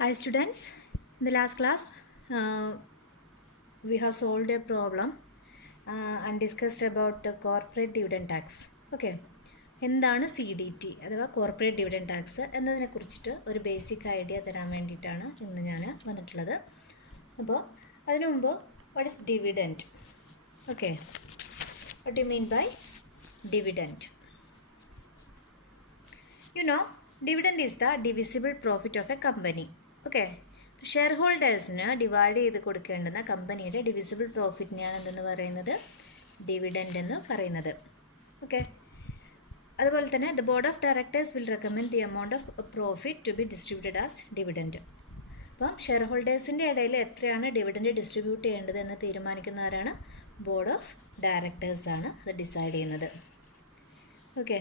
Hi students, in the last class we have solved a problem and discussed about corporate dividend tax. Okay, എന്താണ് CDT അഥവാ corporate dividend tax എന്നതിനെക്കുറിച്ചിട്ട് ഒരു basic idea തരാൻ വേണ്ടിയിട്ടാണ് ഇന്ന് ഞാൻ വന്നിട്ടുള്ളത്. അപ്പോൾ അതിനു മുമ്പ് what is dividend? Okay, what do you mean by dividend? You know, dividend is the divisible profit of a company. Okay, share ഹോൾഡേഴ്സിന് ഡിവൈഡ് ചെയ്ത് കൊടുക്കേണ്ടുന്ന കമ്പനിയുടെ ഡിവിസിബിൾ പ്രോഫിറ്റിനെയാണ് എന്തെന്ന് പറയുന്നത്? ഡിവിഡൻഡ് എന്ന് പറയുന്നത്. ഓക്കെ, അതുപോലെ തന്നെ the board of directors will recommend the amount of profit to be distributed as dividend. അപ്പം ഷെയർ ഹോൾഡേഴ്സിൻ്റെ ഇടയിൽ എത്രയാണ് ഡിവിഡൻഡ് ഡിസ്ട്രിബ്യൂട്ട് ചെയ്യേണ്ടത് എന്ന് തീരുമാനിക്കുന്ന ആരാണ്? ബോർഡ് ഓഫ് ഡയറക്ടേഴ്സാണ് അത് ഡിസൈഡ് ചെയ്യുന്നത്. ഓക്കെ,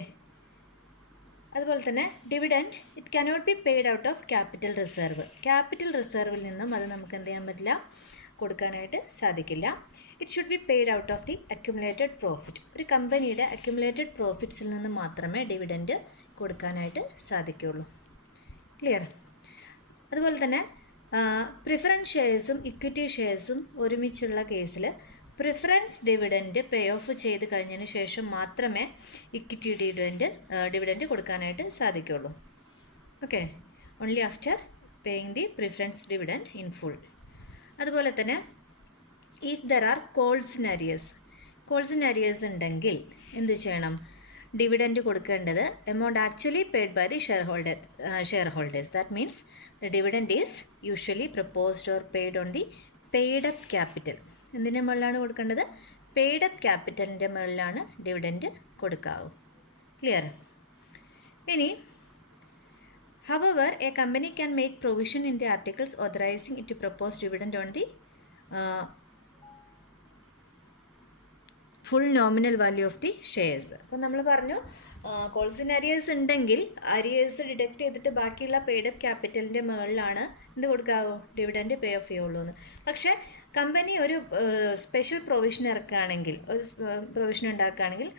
അതുപോലെ തന്നെ dividend it cannot be paid out of capital reserve. Capital റിസർവിൽ നിന്നും അത് നമുക്ക് എന്ത് ചെയ്യാൻ പറ്റില്ല, കൊടുക്കാനായിട്ട് സാധിക്കില്ല. It should be paid out of the accumulated profit. ഒരു കമ്പനിയുടെ അക്യുമുലേറ്റഡ് പ്രോഫിറ്റ്സിൽ നിന്ന് മാത്രമേ ഡിവിഡൻഡ് കൊടുക്കാനായിട്ട് സാധിക്കുകയുള്ളൂ. ക്ലിയർ? അതുപോലെ തന്നെ പ്രിഫറൻസ് ഷെയർസും ഇക്വിറ്റി ഷെയർസും ഒരുമിച്ചുള്ള കേസിൽ പ്രിഫറൻസ് ഡിവിഡൻഡ് പേ ഓഫ് ചെയ്ത് കഴിഞ്ഞതിന് ശേഷം മാത്രമേ ഇക്വിറ്റി ഡിവിഡൻഡ് കൊടുക്കാനായിട്ട് സാധിക്കുകയുള്ളൂ. Okay, only after paying the preference dividend in full. അതുപോലെ തന്നെ if there are calls in arrears ഉണ്ടെങ്കിൽ എന്ത് ചെയ്യണം? ഡിവിഡൻഡ് കൊടുക്കേണ്ടത് amount actually paid by the shareholders. That means the dividend is usually proposed or paid on the paid up capital. എന്തിൻ്റെ മുകളിലാണ് കൊടുക്കേണ്ടത്? Paid up ക്യാപിറ്റലിൻ്റെ മുകളിലാണ് ഡിവിഡൻഡ് കൊടുക്കാവൂ. ക്ലിയർ? ഇനി however a company can make provision in the articles authorizing it to propose dividend on the full nominal value of the shares. അപ്പോൾ നമ്മൾ പറഞ്ഞു കോൾസ് ഇൻ അരിയേഴ്സ് ഉണ്ടെങ്കിൽ അരിയേഴ്സ് ഡിഡക്റ്റ് ചെയ്തിട്ട് ബാക്കിയുള്ള പെയ്ഡ് അപ്പ് ക്യാപിറ്റലിൻ്റെ മുകളിലാണ് എന്ത് കൊടുക്കാവോ? ഡിവിഡൻഡ് പേ ഓഫ് ചെയ്യുള്ളൂ എന്ന്. പക്ഷേ കമ്പനി ഒരു സ്പെഷ്യൽ പ്രൊവിഷൻ ഇറക്കുകയാണെങ്കിൽ, ഒരു പ്രൊവിഷൻ ഉണ്ടാക്കുകയാണെങ്കിൽ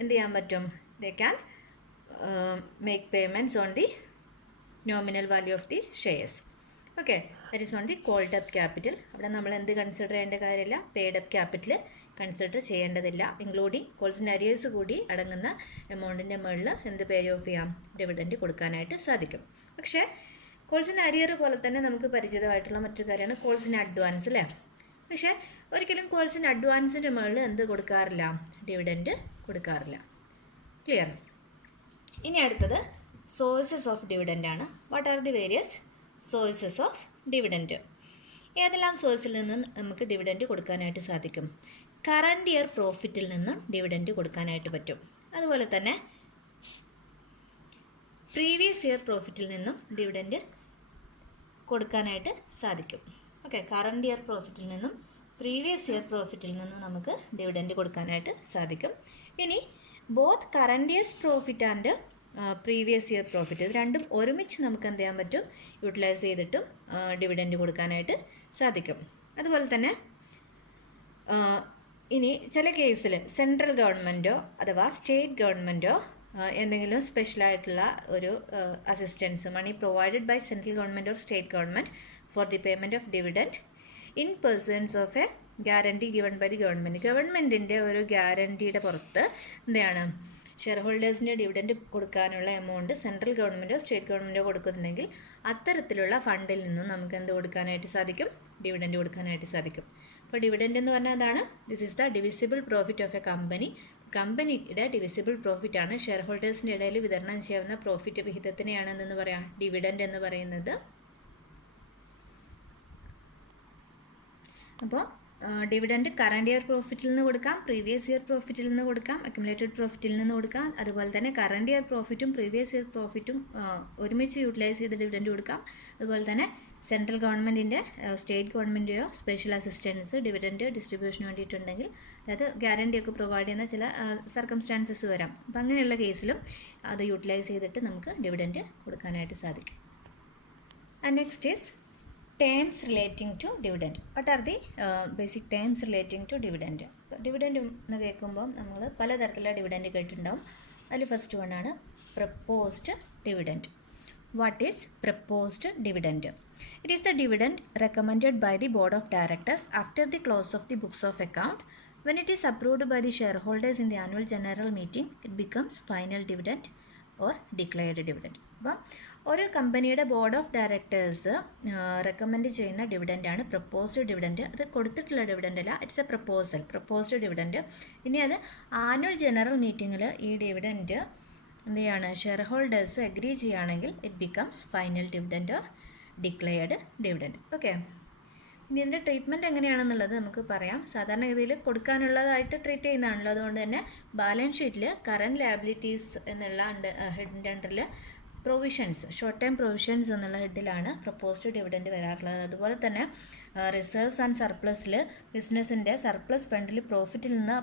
എന്ത് ചെയ്യാൻ പറ്റും? They can make payments on the nominal value of the shares. Okay, that is on the called up capital. അവിടെ നമ്മൾ എന്ത് കൺസിഡർ ചെയ്യേണ്ട കാര്യമില്ല? പെയ്ഡ് അപ്പ് ക്യാപിറ്റൽ കൺസിഡർ ചെയ്യേണ്ടതില്ല. ഇൻക്ലൂഡിങ് കോൾസ് ഇൻ അരിയേഴ്സ് കൂടി അടങ്ങുന്ന എമൗണ്ടിൻ്റെ മുകളിൽ എന്ത് പേ ഓഫ് ചെയ്യാം? ഡിവിഡൻഡ് കൊടുക്കാനായിട്ട് സാധിക്കും. പക്ഷേ കോൾസ് ഇൻ അരിയർ പോലെ തന്നെ നമുക്ക് പരിചിതമായിട്ടുള്ള മറ്റൊരു കാര്യമാണ് കോൾസ് ഇൻ അഡ്വാൻസ്, അല്ലേ? പക്ഷേ ഒരിക്കലും കോൾസ് ഇൻ അഡ്വാൻസിൻ്റെ മുകളിൽ എന്ത് കൊടുക്കാറില്ല? ഡിവിഡൻഡ് കൊടുക്കാറില്ല. ക്ലിയർ? ഇനി അടുത്തത് സോഴ്സസ് ഓഫ് ഡിവിഡൻഡ് ആണ്. What are the various sources of dividend? ഏതെല്ലാം സോഴ്സിൽ നിന്ന് നമുക്ക് ഡിവിഡൻഡ് കൊടുക്കാനായിട്ട് സാധിക്കും? കറണ്ട് ഇയർ പ്രോഫിറ്റിൽ നിന്നും ഡിവിഡൻഡ് കൊടുക്കാനായിട്ട് പറ്റും. അതുപോലെ തന്നെ പ്രീവിയസ് ഇയർ പ്രോഫിറ്റിൽ നിന്നും ഡിവിഡൻഡ് കൊടുക്കാനായിട്ട് സാധിക്കും. ഓക്കെ, കറണ്ട് ഇയർ പ്രോഫിറ്റിൽ നിന്നും പ്രീവിയസ് ഇയർ പ്രോഫിറ്റിൽ നിന്നും നമുക്ക് ഡിവിഡൻഡ് കൊടുക്കാനായിട്ട് സാധിക്കും. ഇനി both current years profit and previous year profit, ഇത് രണ്ടും ഒരുമിച്ച് നമുക്ക് എന്ത് ചെയ്യാൻ പറ്റും? യൂട്ടിലൈസ് ചെയ്തിട്ടും ഡിവിഡൻഡ് കൊടുക്കാനായിട്ട് സാധിക്കും. അതുപോലെ തന്നെ ഇനി ചില കേസിൽ സെൻട്രൽ ഗവൺമെൻറ്റോ അഥവാ സ്റ്റേറ്റ് ഗവൺമെൻറ്റോ എന്തെങ്കിലും സ്പെഷ്യലായിട്ടുള്ള ഒരു assistance, money provided by central government or state government for the payment of dividend in pursuance of a guarantee given by the government. ഗവൺമെൻറ്റിൻ്റെ ഒരു ഗ്യാരണ്ടിയുടെ പുറത്ത് എന്താണ് ഷെയർ ഹോൾഡേഴ്സിൻ്റെ ഡിവിഡൻഡ് കൊടുക്കാനുള്ള എമൗണ്ട് സെൻട്രൽ ഗവൺമെൻറ്റോ സ്റ്റേറ്റ് ഗവൺമെൻറ്റോ കൊടുക്കുന്നുണ്ടെങ്കിൽ അത്തരത്തിലുള്ള ഫണ്ടിൽ നിന്നും നമുക്ക് എന്ത് കൊടുക്കാനായിട്ട് സാധിക്കും? ഡിവിഡൻഡ് കൊടുക്കാനായിട്ട് സാധിക്കും. അപ്പോൾ ഡിവിഡൻഡ് എന്ന് പറഞ്ഞാൽ അതാണ്, this is the divisible profit of A company. കമ്പനിയുടെ ഡിവിസിബിൾ പ്രോഫിറ്റ് ആണ്. ഷെയർ ഹോൾഡേഴ്സിൻ്റെ ഇടയിൽ വിതരണം ചെയ്യാവുന്ന പ്രോഫിറ്റ് വിഹിതത്തിനെയാണ് എന്തെന്ന് പറയാം? ഡിവിഡൻഡ് എന്ന് പറയുന്നത്. അപ്പോൾ ഡിവിഡൻഡ് കറണ്ട് ഇയർ പ്രോഫിറ്റിൽ നിന്ന് കൊടുക്കാം, പ്രീവിയസ് ഇയർ പ്രോഫിറ്റിൽ നിന്ന് കൊടുക്കാം, അക്യുമുലേറ്റഡ് പ്രോഫിറ്റിൽ നിന്ന് കൊടുക്കാം. അതുപോലെ തന്നെ കറണ്ട് ഇയർ പ്രോഫിറ്റും പ്രീവിയസ് ഇയർ പ്രോഫിറ്റും ഒരുമിച്ച് യൂട്ടിലൈസ് ചെയ്ത് ഡിവിഡൻഡ് കൊടുക്കാം. അതുപോലെ തന്നെ സെൻട്രൽ ഗവൺമെൻറ്റിൻ്റെ സ്റ്റേറ്റ് ഗവൺമെൻറ്റെയോ സ്പെഷ്യൽ അസിസ്റ്റൻസ് ഡിവിഡൻഡ് ഡിസ്ട്രിബ്യൂഷന് വേണ്ടിയിട്ടുണ്ടെങ്കിൽ, അതായത് ഗ്യാരണ്ടിയൊക്കെ പ്രൊവൈഡ് ചെയ്യുന്ന ചില സർക്കംസ്റ്റാൻസസ് വരാം. അപ്പം അങ്ങനെയുള്ള കേസിലും അത് യൂട്ടിലൈസ് ചെയ്തിട്ട് നമുക്ക് ഡിവിഡൻഡ് കൊടുക്കാനായിട്ട് സാധിക്കും. And next is terms relating to dividend. What are the basic terms relating to dividend? Dividend എന്ന് കേൾക്കുമ്പോൾ നമ്മൾ പലതരത്തിലുള്ള ഡിവിഡൻഡ് കേട്ടിട്ടുണ്ടാവും. അതിൽ ഫസ്റ്റ് വൺ ആണ് proposed dividend. What is proposed dividend? It is the dividend recommended by the board of directors after the close of the books of account. When it is approved by the shareholders in the annual general meeting, it becomes final dividend or declared dividend. അപ്പം ഒരു കമ്പനിയുടെ board of directors recommend ചെയ്യുന്ന ഡിവിഡൻ്റാണ് proposed dividend. അത് കൊടുത്തിട്ടുള്ള dividend അല്ല, it's A proposed dividend. ഇനി അത് annual general മീറ്റിങ്ങിൽ ഈ ഡിവിഡൻറ്റ് എന്ത് ചെയ്യാണ്, ഷെയർ ഹോൾഡേഴ്സ് അഗ്രി ചെയ്യുകയാണെങ്കിൽ it becomes final dividend or declared dividend. Okay, ഇനി ഇതിൻ്റെ ട്രീറ്റ്മെൻറ്റ് എങ്ങനെയാണെന്നുള്ളത് നമുക്ക് പറയാം. സാധാരണ ഗതിയിൽ കൊടുക്കാനുള്ളതായിട്ട് ട്രീറ്റ് ചെയ്യുന്നതാണല്ലോ. അതുകൊണ്ട് തന്നെ ബാലൻസ് ഷീറ്റിൽ കറൻറ്റ് ലയബിലിറ്റീസ് എന്നുള്ള ഹെഡിൻ്റെ അണ്ടറിൽ പ്രൊവിഷൻസ്, ഷോർട്ട് ടൈം പ്രൊവിഷൻസ് എന്നുള്ള ഹെഡിലാണ് പ്രപ്പോസ്ഡ് ഡിവിഡൻറ്റ് വരാറുള്ളത്. അതുപോലെ തന്നെ റിസർവ്സ് ആൻഡ് സർപ്ലസിൽ ബിസിനസ്സിൻ്റെ സർപ്ലസ് ഫണ്ടിൽ പ്രോഫിറ്റിൽ നിന്ന്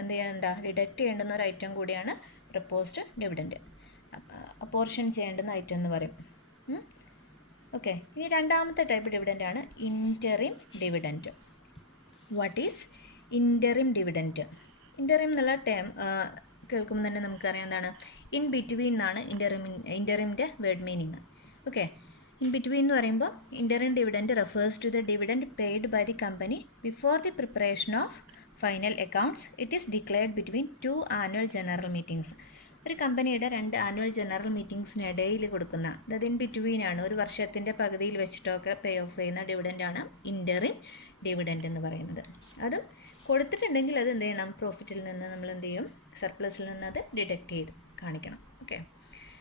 എന്ത് ചെയ്യേണ്ട, ഡിഡക്റ്റ് ചെയ്യേണ്ടുന്ന ഒരു ഐറ്റം കൂടിയാണ് പ്രപ്പോസ്ഡ് ഡിവിഡൻറ്റ്. അപ്പോർഷൻ ചെയ്യേണ്ടുന്ന ഐറ്റം എന്ന് പറയും. ഓക്കെ, ഇനി രണ്ടാമത്തെ ടൈപ്പ് ഡിവിഡൻ്റ് ആണ് interim dividend. What is interim dividend? Interim എന്നുള്ള ടേം കേൾക്കുമ്പോൾ തന്നെ നമുക്കറിയാം എന്താണ്, ഇൻ ബിറ്റ്വീൻ എന്നാണ് ഇൻറ്ററിമിൻ്റെ word meaning. Okay, in between എന്ന് പറയുമ്പോൾ interim dividend refers to the dividend paid by the company before the preparation of final accounts. It is declared between 2 annual general meetings. ഒരു കമ്പനിയുടെ 2 ആനുവൽ ജനറൽ മീറ്റിംഗ്സിനിടയിൽ കൊടുക്കുന്ന, അതായത് in between ആണ്, ഒരു വർഷത്തിൻ്റെ പകുതിയിൽ വെച്ചിട്ടൊക്കെ പേ ഓഫ് ചെയ്യുന്ന ഡിവിഡൻ്റാണ് ഇൻറ്ററിം ഡിവിഡൻറ്റ് എന്ന് പറയുന്നത്. അതും കൊടുത്തിട്ടുണ്ടെങ്കിൽ അത് എന്ത് ചെയ്യണം, പ്രോഫിറ്റിൽ നിന്ന് നമ്മൾ എന്ത് ചെയ്യും, സർപ്ലസിൽ നിന്ന് അത് ഡിഡക്റ്റ് ചെയ്ത് കാണിക്കണം. ഓക്കെ,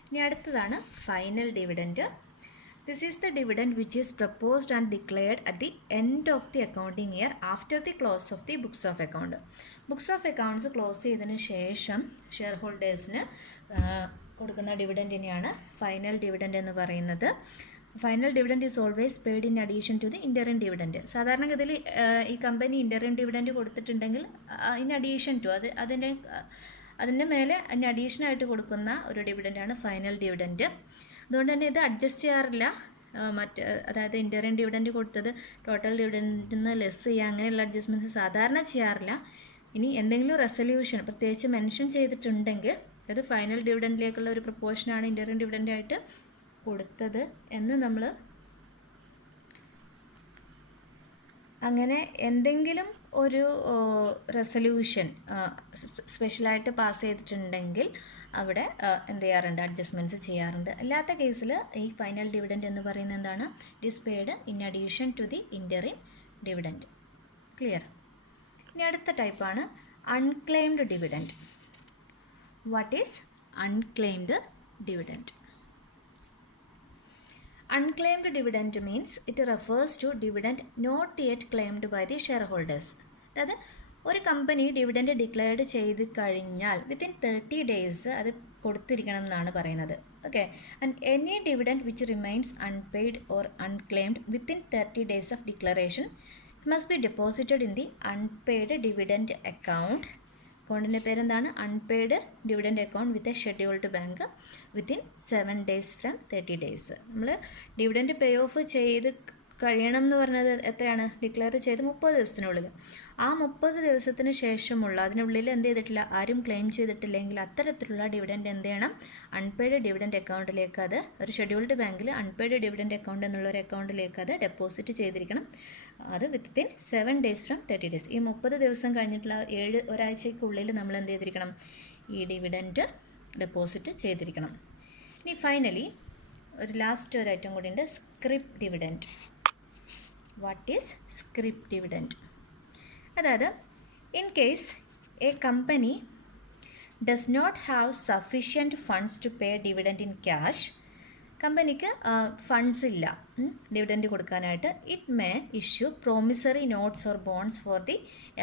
ഇനി അടുത്തതാണ് final dividend. This is the dividend which is proposed and declared at the end of the accounting year after the close of the books of account. Books of accounts close ചെയ്തതിന് ശേഷം share ഹോൾഡേഴ്സിന് കൊടുക്കുന്ന ഡിവിഡൻറ്റിനെയാണ് final dividend എന്ന് പറയുന്നത്. Final dividend is always paid in addition to the interim dividend. സാധാരണഗതിയിൽ ഈ company interim dividend കൊടുത്തിട്ടുണ്ടെങ്കിൽ in addition to അതിൻ്റെ മേലെ ഇൻ അഡീഷനായിട്ട് കൊടുക്കുന്ന ഒരു ഡിവിഡൻ്റാണ് ഫൈനൽ ഡിവിഡൻറ്റ്. അതുകൊണ്ട് തന്നെ ഇത് അഡ്ജസ്റ്റ് ചെയ്യാറില്ല. അതായത് ഇൻറ്ററിം ഡിവിഡൻറ്റ് കൊടുത്തത് ടോട്ടൽ ഡിവിഡൻറ്റിൽ നിന്ന് ലെസ് ചെയ്യുക, അങ്ങനെയുള്ള അഡ്ജസ്റ്റ്മെൻറ്റ്സ് സാധാരണ ചെയ്യാറില്ല. ഇനി എന്തെങ്കിലും റെസൊല്യൂഷൻ പ്രത്യേകിച്ച് മെൻഷൻ ചെയ്തിട്ടുണ്ടെങ്കിൽ അത് ഫൈനൽ ഡിവിഡൻറ്റിലേക്കുള്ള ഒരു പ്രപ്പോർഷനാണ് ഇൻറ്ററിം ഡിവിഡൻ്റായിട്ട് കൊടുത്തത് എന്ന് നമ്മൾ അങ്ങനെ എന്തെങ്കിലും ഒരു റെസൊല്യൂഷൻ സ്പെഷ്യലായിട്ട് പാസ് ചെയ്തിട്ടുണ്ടെങ്കിൽ അവിടെ എന്ത് ചെയ്യാറുണ്ട്, അഡ്ജസ്റ്റ്മെൻറ്റ്സ് ചെയ്യാറുണ്ട്. അല്ലാത്ത കേസിൽ ഈ ഫൈനൽ ഡിവിഡൻറ്റ് എന്ന് പറയുന്നത് എന്താണ്, it is paid in addition to the interim dividend. Clear? ഇനി അടുത്ത ടൈപ്പാണ് unclaimed dividend. What is unclaimed dividend? Unclaimed dividend means it refers to dividend not yet claimed by the shareholders. അതായത് ഒരു company dividend declared ചെയ്ത് കഴിഞ്ഞാൽ within 30 days അത് കൊടുത്തിരിക്കണം എന്നാണ് പറയുന്നത്. Okay, and any dividend which remains unpaid or unclaimed within 30 days of declaration it must be deposited in the unpaid dividend account. അക്കൗണ്ടിൻ്റെ പേരെന്താണ്, unpaid dividend account with a scheduled bank within 7 days from 30 days. നമ്മൾ dividend pay off ചെയ്ത് കഴിയണം എന്ന് പറഞ്ഞത് എത്രയാണ്, declare ചെയ്ത് 30 ദിവസത്തിനുള്ളിൽ. ആ 30 ദിവസത്തിന് ശേഷമുള്ള അതിനുള്ളിൽ എന്ത് ചെയ്തിട്ടില്ല, ആരും ക്ലെയിം ചെയ്തിട്ടില്ലെങ്കിൽ അത്തരത്തിലുള്ള ഡിവിഡൻറ്റ് എന്ത് ചെയ്യണം, അൺപെയ്ഡ് ഡിവിഡൻറ്റ് അക്കൗണ്ടിലേക്ക്, അത് ഒരു ഷെഡ്യൂൾഡ് ബാങ്കിൽ അൺപെയ്ഡ് ഡിവിഡൻറ്റ് അക്കൗണ്ട് എന്നുള്ളൊരു അക്കൗണ്ടിലേക്ക് അത് ഡെപ്പോസിറ്റ് ചെയ്തിരിക്കണം. അത് വിത്തിൻ 7 days ഫ്രം 30 days. ഈ 30 ദിവസം കഴിഞ്ഞിട്ടുള്ള ഒരാഴ്ചയ്ക്കുള്ളിൽ നമ്മൾ എന്ത് ചെയ്തിരിക്കണം, ഈ ഡിവിഡൻറ്റ് ഡെപ്പോസിറ്റ് ചെയ്തിരിക്കണം. ഇനി ഫൈനലി ഒരു ഐറ്റം കൂടി ഉണ്ട്, scrip dividend. What is scrip dividend? അതായത് in case a company does not have sufficient funds to pay dividend in cash, കമ്പനിക്ക് ഫണ്ട്സ് ഇല്ല ഡിവിഡൻറ്റ് കൊടുക്കാനായിട്ട്, it may issue promissory notes or bonds for the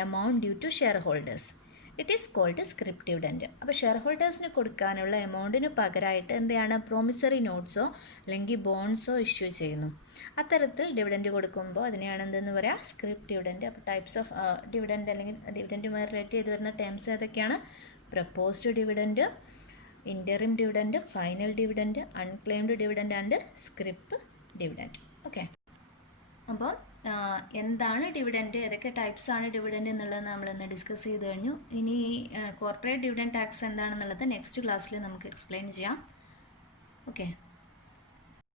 amount due to share holders. It is called scrip dividend. അപ്പോൾ share ഹോൾഡേഴ്സിന് കൊടുക്കാനുള്ള എമൗണ്ടിന് പകരമായിട്ട് എന്താണ്, promissory നോട്ട്സോ അല്ലെങ്കിൽ ബോണ്ട്സോ ഇഷ്യൂ ചെയ്യുന്നു. അത്തരത്തിൽ ഡിവിഡൻറ്റ് കൊടുക്കുമ്പോൾ അതിനെയാണ് എന്തെന്ന് പറയുക, സ്ക്രിപ്പ് ഡിവിഡൻറ്റ്. അപ്പോൾ ടൈപ്സ് ഓഫ് ഡിവിഡൻറ്റ് അല്ലെങ്കിൽ ഡിവിഡൻറ്റുമായി റിലേറ്റ് ചെയ്ത് വരുന്ന ടേംസ് ഏതൊക്കെയാണ്, proposed dividend, interim dividend, final dividend, unclaimed dividend and scrip dividend. Okay, അപ്പോൾ എന്താണ് ഡിവിഡൻറ്റ്, ഏതൊക്കെ ടൈപ്സ് ആണ് ഡിവിഡൻറ്റ് എന്നുള്ളത് നമ്മളിന്ന് ഡിസ്കസ് ചെയ്ത് കഴിഞ്ഞു. ഇനി കോർപ്പറേറ്റ് ഡിവിഡൻറ്റ് ടാക്സ് എന്താണെന്നുള്ളത് നെക്സ്റ്റ് ക്ലാസ്സിൽ നമുക്ക് എക്സ്പ്ലെയിൻ ചെയ്യാം. ഓക്കെ.